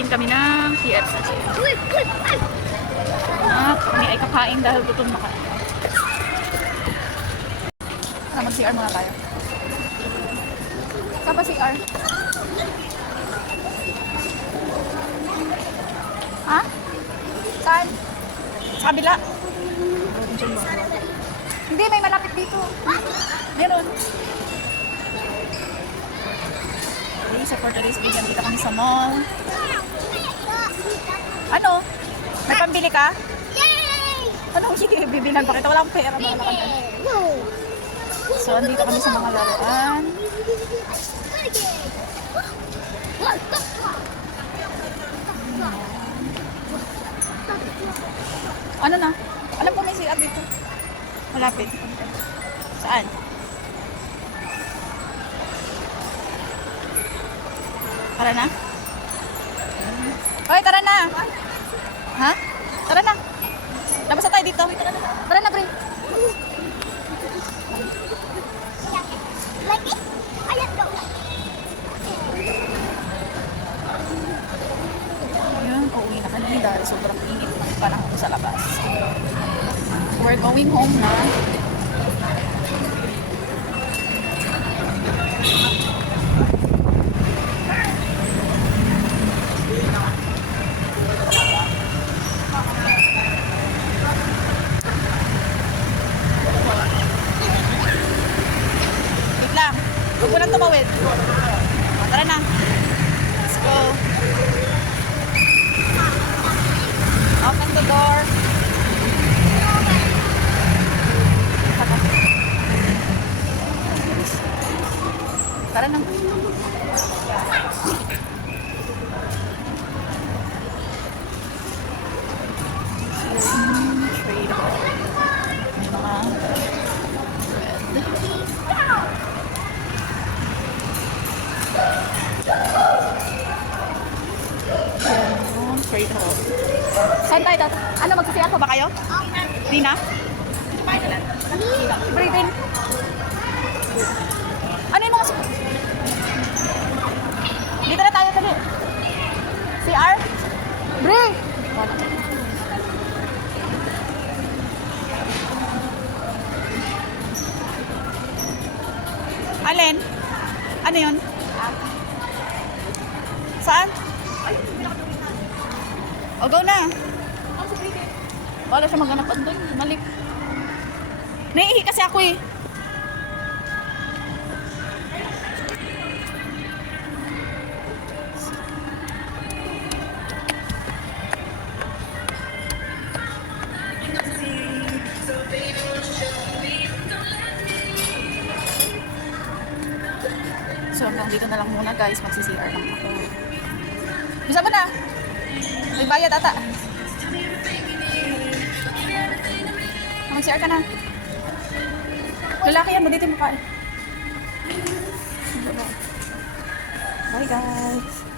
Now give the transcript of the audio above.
Kain kami ng KFC. At kami ay kakain dahil gutom na kami. Mag-CR muna tayo. Saan pa CR? Ha? Saan? Sa kabila? Hindi, may malapit dito. Meron. Okay, so for today's video, dito kami sa mall. Ano? May pambili ka? Ano? Sige, bibilan pa kita. Wala akong pera. So, andito kami sa mga laruan. Ano na? Alam ko may CR dito. Malapit. Saan? Tara na? Hoy, tara na! Ha? Tara na! Labas na tayo dito. Tara na, Bri. Ayun, uuwi na kami dahil sobrang init ng panahon sa labas. We're going home na. Wait lang. Huwag mo nang tumawid. Tara na. Let's go. Open the door. Tara na. Trade hall. Mga red. Trade hall. Saan tayo dito? Ano, magsisiyan pa ba kayo? Di na? Breathe in. Ano yung mga... Dito na tayo tali. CR? Bre! Alin? Ano yun? Saan? O, go na. Wala siya maghanap doon. Malik. Naiihi kasi ako eh. So hanggang dito na lang muna guys, magsi-CR lang ako. Bisa mo na? May bayad ata. Mag-CR ka na. Lalaki yan, dito yung mukha. Bye guys.